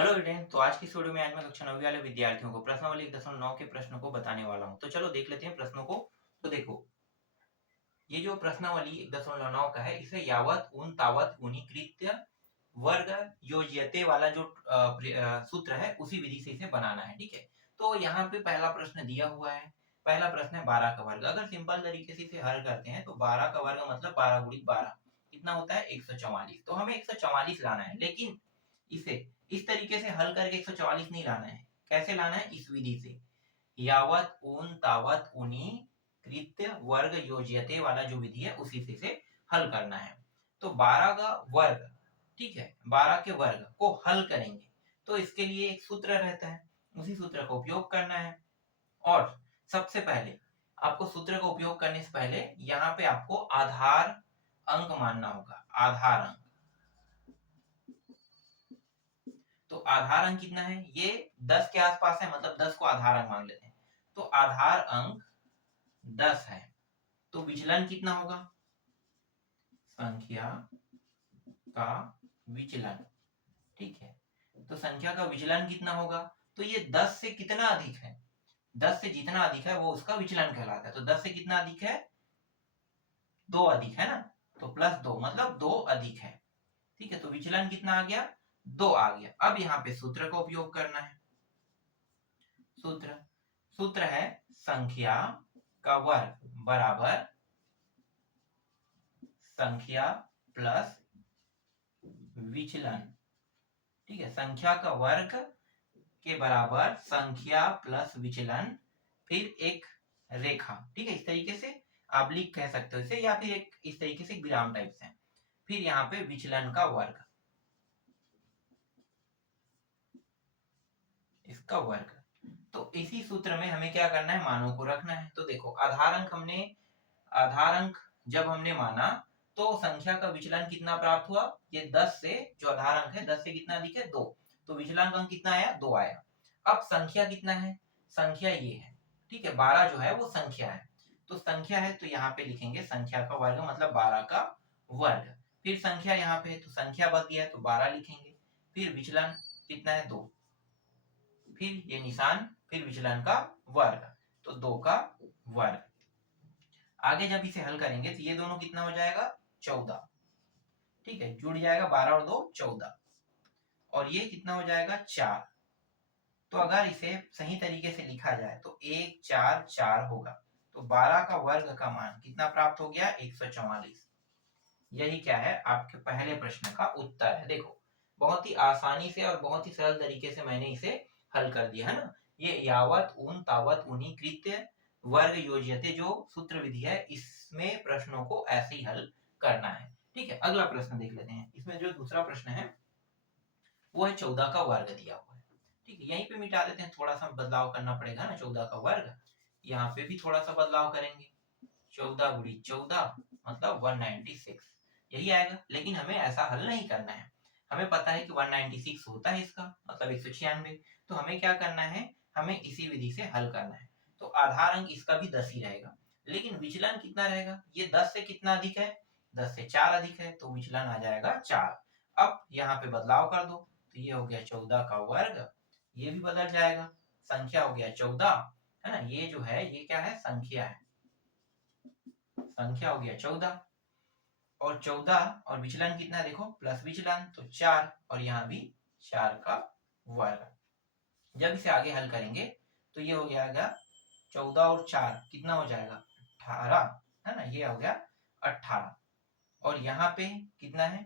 Hello student. तो आज की इस वीडियो में आज मैं कक्षा 9वीं वाले विद्यार्थियों को प्रश्नावली 1.9 के प्रश्नों को बताने वाला हूं। तो चलो देख लेते हैं प्रश्नों को। तो देखो, ये जो प्रश्नावली 1.9 का है, इसे यावत उन तावत उनी कृत्य वर्ग योज्यते वाला जो सूत्र है उसी विधि से इसे बनाना है। ठीक है, तो यहाँ पे पहला प्रश्न दिया हुआ है। पहला प्रश्न है 12 का वर्ग। अगर सिंपल तरीके से इसे हल करते हैं तो 12 का वर्ग मतलब 12 गुणित 12 कितना होता है 144। तो हमें 144 लाना है, लेकिन इसे इस तरीके से हल करके 144 नहीं लाना है। कैसे लाना है? इस विधि से, यावत उन तावत उनी कृत्य वर्ग योज्यते वाला जो विधि है उसी से इसे हल करना है। तो 12 का वर्ग, ठीक है, 12 के वर्ग को हल करेंगे तो इसके लिए एक सूत्र रहता है, उसी सूत्र का उपयोग करना है। और सबसे पहले आपको सूत्र का उपयोग करने से पहले यहाँ पे आपको आधार अंक मानना होगा। आधार अंक, तो आधार अंक कितना है? ये 10 के आसपास है, मतलब 10 को आधार अंक मान लेते हैं। तो आधार अंक 10 है, तो विचलन कितना होगा? संख्या का विचलन। ठीक है, तो संख्या का विचलन कितना होगा? तो ये 10 से कितना अधिक है? 10 से जितना अधिक है वो उसका विचलन कहलाता है। तो 10 से कितना अधिक है? 2 अधिक है ना, तो +2 मतलब 2 अधिक है। ठीक है, तो विचलन कितना आ गया? 2 आ गया। अब यहाँ पे सूत्र का उपयोग करना है। सूत्र सूत्र है संख्या का वर्ग बराबर संख्या प्लस विचलन। ठीक है, संख्या का वर्ग के बराबर संख्या प्लस विचलन, फिर एक रेखा। ठीक है, इस तरीके से आप लिख कह सकते हो इसे, या फिर एक इस तरीके से विराम टाइप से, फिर यहाँ पे विचलन का वर्ग, इसका वर्ग। तो इसी सूत्र में हमें क्या करना है? मानों को रखना है। तो देखो, आधार अंक जब हमने माना तो संख्या का विचलन कितना प्राप्त हुआ? ये 10 से, जो आधार अंक है 10 से कितना अधिक है? 2। तो विचलन अंक कितना आया? 2 आया। अब संख्या कितना है? संख्या ये है। ठीक है, 12 जो है वो संख्या है। तो संख्या है तो यहाँ पे लिखेंगे संख्या का वर्ग मतलब 12 का वर्ग। फिर संख्या यहाँ पे है तो संख्या बच गया तो 12 लिखेंगे। फिर विचलन कितना है? 2। फिर ये निशान, फिर विचलन का वर्ग, तो 2 का वर्ग। आगे जब इसे हल करेंगे तो ये दोनों कितना हो जाएगा? 14। ठीक है, जुड़ जाएगा 12 और 2 14, और ये कितना हो जाएगा? 4। तो अगर इसे सही तरीके से लिखा जाए तो 1 4 4 होगा। तो 12 का वर्ग का मान कितना प्राप्त हो गया? 144। यही क्या है? आपके पहले प्रश्न का उत्तर है। देखो, बहुत ही आसानी से और बहुत ही सरल तरीके से मैंने इसे हल कर दिया है ना। ये यावत उन तावत उनी कृत्य वर्ग योज्यते जो सूत्र विधि है, इसमें प्रश्नों को ऐसे ही हल करना है। ठीक है, अगला प्रश्न देख लेते हैं। इसमें जो दूसरा प्रश्न है वो है 14 का वर्ग दिया हुआ है। ठीक है, यहीं पे मिटा देते हैं, थोड़ा सा बदलाव करना पड़ेगा ना। 14 का वर्ग, यहाँ पे भी थोड़ा सा बदलाव करेंगे। 14 गुड़ी 14 मतलब 196, यही आएगा। लेकिन हमें ऐसा हल नहीं करना है। हमें पता है कि 196 होता है इसका मतलब 196। तो हमें क्या करना है? हमें इसी विधि से हल करना है। तो आधार अंक इसका भी 10 ही रहेगा, लेकिन विचलन कितना रहेगा? ये 10 से कितना अधिक है? 10 से 4 अधिक है, तो विचलन आ जाएगा 4। अब यहाँ पे बदलाव कर दो, तो ये हो गया 14 का वर्ग, ये भी बदल जाएगा, संख्या हो गया 14, है ना। ये जो है ये क्या है? संख्या है, संख्या हो गया 14, और 14 और विचलन कितना? देखो प्लस विचलन तो 4, और यहाँ भी 4 का वर्ग। जब इसे आगे हल करेंगे तो ये हो जाएगा 14 और 4 कितना हो जाएगा? 18, है ना। ये हो गया 18, और यहाँ पे कितना है?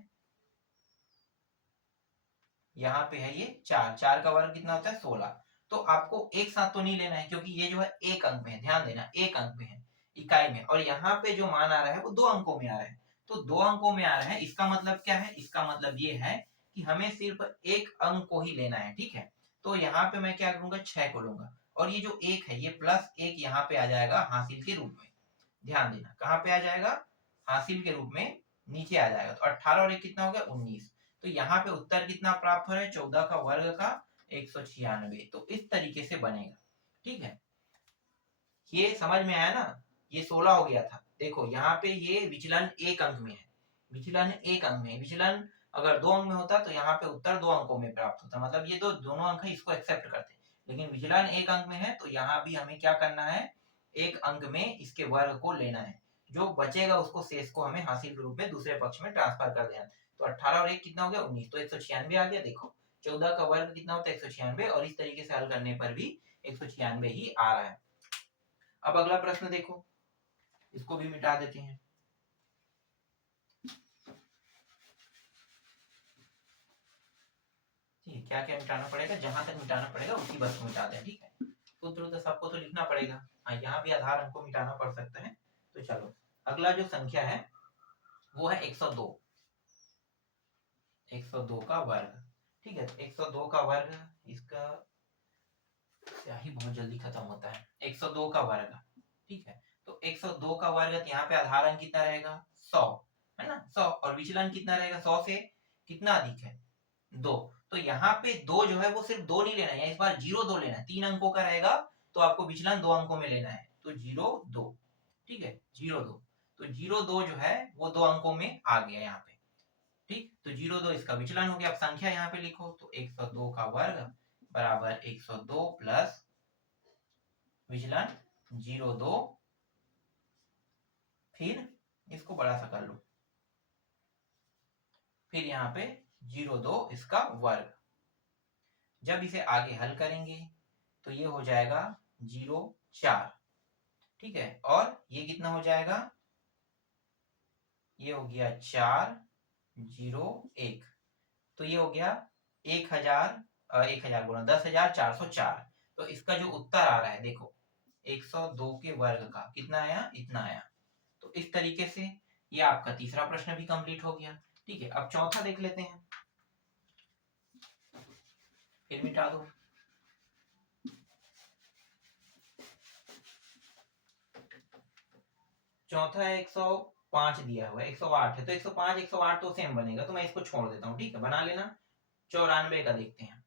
यहाँ पे है ये 4, 4 का वर्ग कितना होता है? 16। तो आपको एक साथ तो नहीं लेना है, क्योंकि ये जो है एक अंक में है, ध्यान देना, एक अंक में है, इकाई में। और यहाँ पे जो मान आ रहा है वो 2 अंकों में आ रहा है। तो 2 अंकों में आ रहा है, इसका मतलब क्या है? इसका मतलब ये है कि हमें सिर्फ एक अंक को ही लेना है। ठीक है, तो यहाँ पे मैं क्या करूंगा? 6 को लूंगा, और ये जो एक है ये +1 यहाँ पे आ जाएगा हासिल के रूप में। ध्यान देना, कहाँ पे आ जाएगा? हासिल के रूप में नीचे आ जाएगा। तो 18 और 1 कितना हो गया? 19। तो यहाँ पे उत्तर कितना प्राप्त हो रहा है? 14 का वर्ग का 196। तो इस तरीके से बनेगा। ठीक है, ये समझ में आया ना। ये 16 हो गया था। देखो यहाँ पे ये विचलन एक अंक में है, विचलन एक अंक में, विचलन अगर 2 अंक में होता तो यहाँ पे उत्तर 2 अंकों में प्राप्त होता, मतलब ये दोनों अंक है, इसको एक्सेप्ट करते। लेकिन विचलन 1 अंक में है तो यहाँ भी हमें क्या करना है, 1 अंक में इसके वर्ग को लेना है, जो बचेगा उसको शेष को हमें हासिल के रूप में दूसरे पक्ष में ट्रांसफर कर देना। तो 18 और 1 कितना हो गया 19, तो 196 आ गया। देखो 14 का वर्ग कितना होता है 196, और इस तरीके से हल करने पर भी 196 ही आ रहा है। अब अगला प्रश्न देखो, इसको भी मिटा देते हैं। ठीक, क्या क्या मिटाना पड़ेगा, जहां तक मिटाना पड़ेगा उसी बस को मिटा दें। ठीक है, सूत्र तो सबको तो लिखना पड़ेगा। हाँ, यहाँ भी आधार अंक को मिटाना पड़ सकता है। तो चलो अगला जो संख्या है वो है 102, 102 का वर्ग। ठीक है, 102 का वर्ग, इसका स्याही बहुत जल्दी खत्म होता है। 102 का वर्ग, ठीक है, तो 102 का वर्ग, यहाँ पे आधार अंक कितना रहेगा 100, है ना 100, और विचलन कितना रहेगा 100 से कितना अधिक है 2। तो यहाँ पे 2 जो है वो सिर्फ 2 नहीं लेना है, इस बार 0 2 लेना है, 3 अंकों का रहेगा तो आपको विचलन 2 अंकों में लेना है, तो 0 2। ठीक है 0 2, तो 0 2 जो है वो 2 अंकों में आ गया यहाँ पे। ठीक, तो 0 2 इसका विचलन हो गया। अब संख्या यहाँ पे लिखो, तो 102 का वर्ग बराबर 102 प्लस विचलन 0 2, फिर इसको बड़ा सा कर लो, फिर यहाँ पे 0 2 इसका वर्ग। जब इसे आगे हल करेंगे तो ये हो जाएगा 0 4। ठीक है, और ये कितना हो जाएगा, ये हो गया 4 0 1, तो ये हो गया 1000, 1000 गुना 10,404। तो इसका जो उत्तर आ रहा है देखो 102 के वर्ग का कितना आया, इतना आया। तो इस तरीके से ये आपका तीसरा प्रश्न भी कंप्लीट हो गया। ठीक है, अब चौथा देख लेते हैं, फिर मिटा दो। चौथा है 105 दिया हुआ है, 108 है, तो 105 108 तो सेम बनेगा, तो मैं इसको छोड़ देता हूँ। ठीक है, बना लेना। 94 का देखते हैं,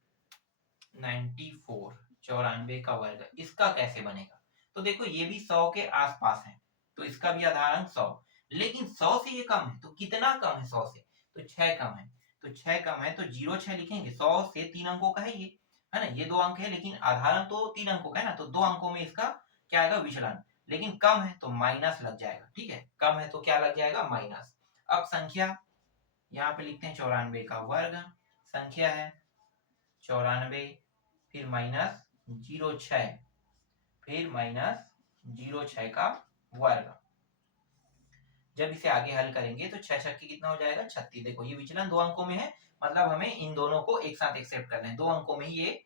94, 94 का वर्ग, इसका कैसे बनेगा। तो देखो ये भी 100 के आसपास है, तो इसका भी आधार अंक 100, लेकिन 100 से ये कम है, तो कितना कम है 100 से, तो 6 कम है, तो 6 कम है तो 0 6 लिखेंगे। 100 से 3 अंकों का है ये, है ना, ये 2 अंक है, लेकिन आधार अंक तो 3 अंकों का है ना, तो 2 अंकों में इसका क्या आएगा विचलन, लेकिन कम है तो माइनस लग जाएगा। ठीक है, कम है तो क्या लग जाएगा, माइनस। अब संख्या यहाँ पे लिखते हैं 94 का वर्ग, संख्या है 94, फिर माइनस 0 6, फिर माइनस 0 6 का वर्ग। जब इसे आगे हल करेंगे तो 6 6 कितना हो जाएगा 36। देखो ये विचलन 2 अंकों में है, मतलब हमें इन दोनों को एक साथ एक्सेप्ट करना है, 2 अंकों में ही ये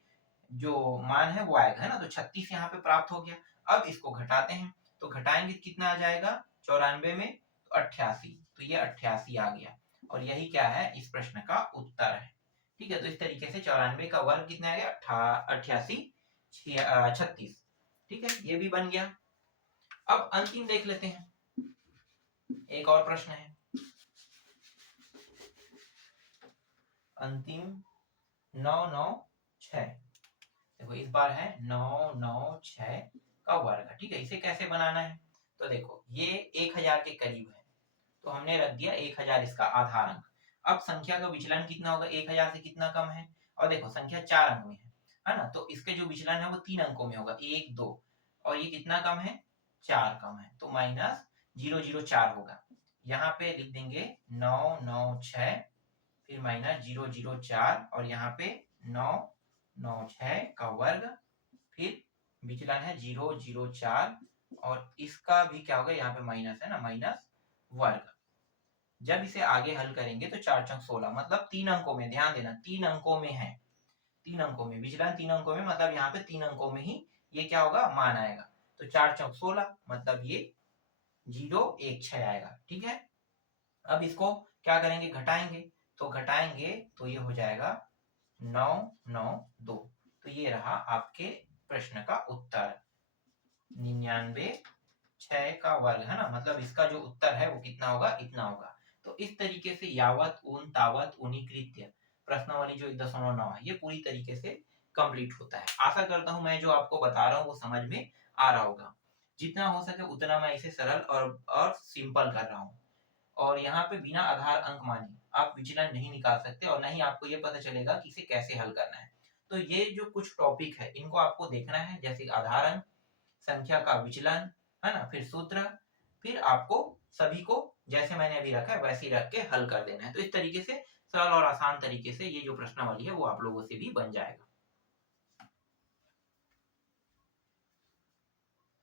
जो मान है वो आएगा, है ना, तो 36 यहाँ पे प्राप्त हो गया। अब इसको घटाते हैं, तो घटाएंगे कितना आ जाएगा 94 में, तो 88, तो ये 88 आ गया, और यही क्या है इस प्रश्न का उत्तर है। ठीक है, तो इस तरीके से 94 का वर्ग कितना आ गया 88 36। ठीक है, ये भी बन गया। अब अंतिम देख लेते हैं, एक और प्रश्न है अंतिम 996। देखो इस बार है 996 का वर्ग। ठीक है, इसे कैसे बनाना है, तो देखो ये 1000 के करीब है, तो हमने रख दिया 1000 इसका आधार अंक। अब संख्या का विचलन कितना होगा, 1000 से कितना कम है, और देखो संख्या 4 अंक में है ना, तो इसके जो विचलन है वो 3 अंकों में होगा, 1 2, और ये कितना कम है 4 कम है, तो माइनस 0 0 4 होगा। यहाँ पे लिख देंगे 996, फिर माइनस 0 0 4, और यहाँ पे 996 का वर्ग, फिर विचलन है 0 0 4, और इसका भी क्या होगा, यहाँ पे माइनस है ना, माइनस वर्ग। जब इसे आगे हल करेंगे तो 4 चौक 16, मतलब 3 अंकों में, ध्यान देना 3 अंकों में है, 3 अंकों में विचलन, 3 अंकों में, मतलब यहाँ पे 3 अंकों में ही ये क्या होगा मान आएगा, तो 4 चौक 16, मतलब ये 0 1 6 आएगा। ठीक है, अब इसको क्या करेंगे, घटाएंगे, तो घटाएंगे तो ये हो जाएगा 9 9 2, तो ये रहा आपके प्रश्न का उत्तर 99 6 का वर्ग, है ना, मतलब इसका जो उत्तर है वो कितना होगा, इतना होगा। तो इस तरीके से यावत उन तावत उनिकृत्य प्रश्नावली जो 1.9 है ये पूरी तरीके से कंप्लीट होता है। आशा करता हूं मैं जो आपको बता रहा हूँ वो समझ में आ रहा होगा, जितना हो सके उतना मैं इसे सरल और सिंपल कर रहा हूँ। और यहाँ पे बिना आधार अंक माने आप विचलन नहीं निकाल सकते और न ही आपको ये पता चलेगा कि इसे कैसे हल करना है। तो ये जो कुछ टॉपिक है इनको आपको देखना है, जैसे आधार अंक, संख्या का विचलन, है ना, फिर सूत्र, फिर आपको सभी को जैसे मैंने अभी रखा है वैसे ही रख के हल कर देना है। तो इस तरीके से सरल और आसान तरीके से ये जो प्रश्नावली है वो आप लोगों से भी बन जाएगा।